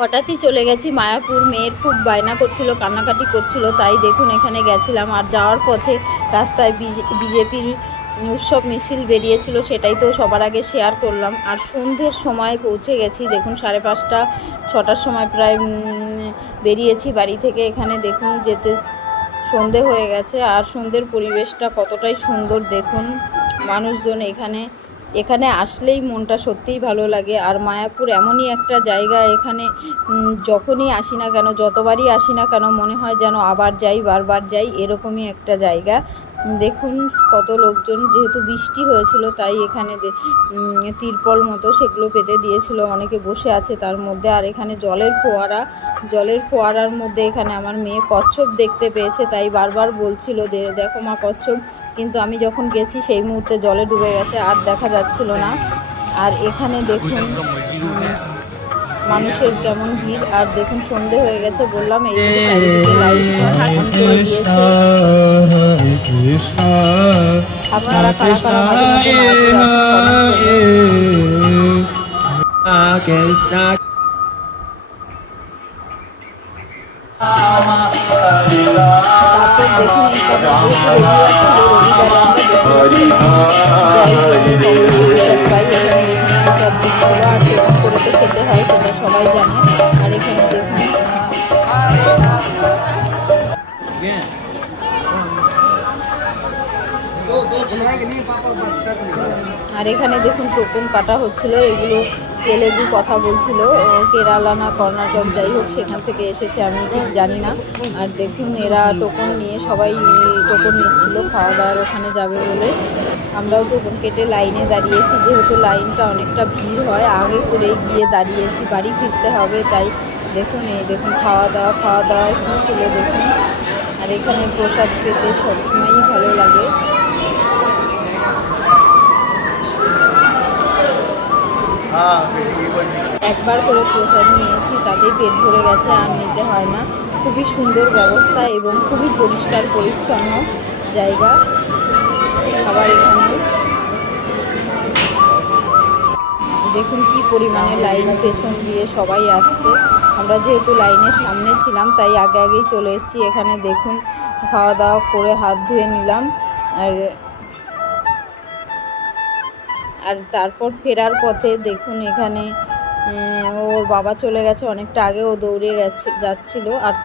হঠাৎই চলে গেছি মায়াপুর। মেয়ের খুব বায়না করছিল, কান্নাকাটি করছিল, তাই দেখুন এখানে গেছিলাম। আর যাওয়ার পথে রাস্তায় বিজেপির উৎসব মিছিল বেরিয়েছিল, সেটাই তো সবার আগে শেয়ার করলাম। আর সন্ধ্যের সময় পৌঁছে গেছি, দেখুন 5:30 6টার সময় প্রায় বেরিয়েছি বাড়ি থেকে। এখানে দেখুন যেতে সন্ধে হয়ে গেছে। আর সন্ধ্যের পরিবেশটা কতটাই সুন্দর দেখুন। মানুষজন এখানে আসলেই মনটা সত্যিই ভালো লাগে। আর মায়াপুর এমনই একটা জায়গা, এখানে যখনই আসি না কেন, যতবারই আসি না কেন, মনে হয় যেন আবার যাই, বারবার যাই, এরকমই একটা জায়গা। দেখুন কত লোকজন, যেহেতু বৃষ্টি হয়েছিল তাই এখানে তিরপল মতো সেগুলো পেতে দিয়েছিল, অনেকে বসে আছে তার মধ্যে। আর এখানে জলের ফোয়ারার মধ্যে এখানে আমার মেয়ে কচ্ছপ দেখতে পেয়েছে, তাই বারবার বলছিল দেখো মা কচ্ছপ, কিন্তু আমি যখন গেছি সেই মুহূর্তে জলে ডুবে গেছে, আর দেখা যাচ্ছিল না। আর এখানে দেখুন মানুষের কেমন ভিড়। আর দেখুন সন্ধে হয়ে গেছে, বললাম এই আপনারা কারা কারা খেতে হয় সেটা সবাই জানে। আর এখানে দেখুন টোকন কাটা হচ্ছিল। এগুলো তেলেগু কথা বলছিল, কেরালা না কর্ণাটক, যাই হোক সেখান থেকে এসেছে, আমি ঠিক জানি না। আর দেখুন এরা টোকন নিয়ে সবাই টোকন নিচ্ছিল খাওয়া দাওয়ার ওখানে যাবে বলে। আমরাও টোকন কেটে লাইনে দাঁড়িয়েছি, যেহেতু লাইনটা অনেকটা ভিড় হয়, আগে করে গিয়ে দাঁড়িয়েছি, বাড়ি ফিরতে হবে তাই। দেখুন খাওয়া দাওয়া কী ছিল দেখুন। আর এখানে প্রসাদ পেতে সবসময়ই ভালো লাগে। একবার করে প্রসাদ নিয়েছি, তাতেই পেট ভরে গেছে, আর নিতে হয় না। খুবই সুন্দর ব্যবস্থা এবং খুবই পরিষ্কার পরিচ্ছন্ন জায়গা। আবার এখানে দেখুন কি পরিমাণে লাইন, পেছন দিয়ে সবাই আসছে। আমরা যেহেতু লাইনের সামনে ছিলাম তাই আগেই চলে এসেছি। এখানে দেখুন খাওয়া দাওয়া করে হাত ধুয়ে নিলাম। আর তারপর ফেরার পথে দেখুন এখানে ওর বাবা চলে গেছে অনেকটা আগে, ও দৌড়ে যাচ্ছিল। আর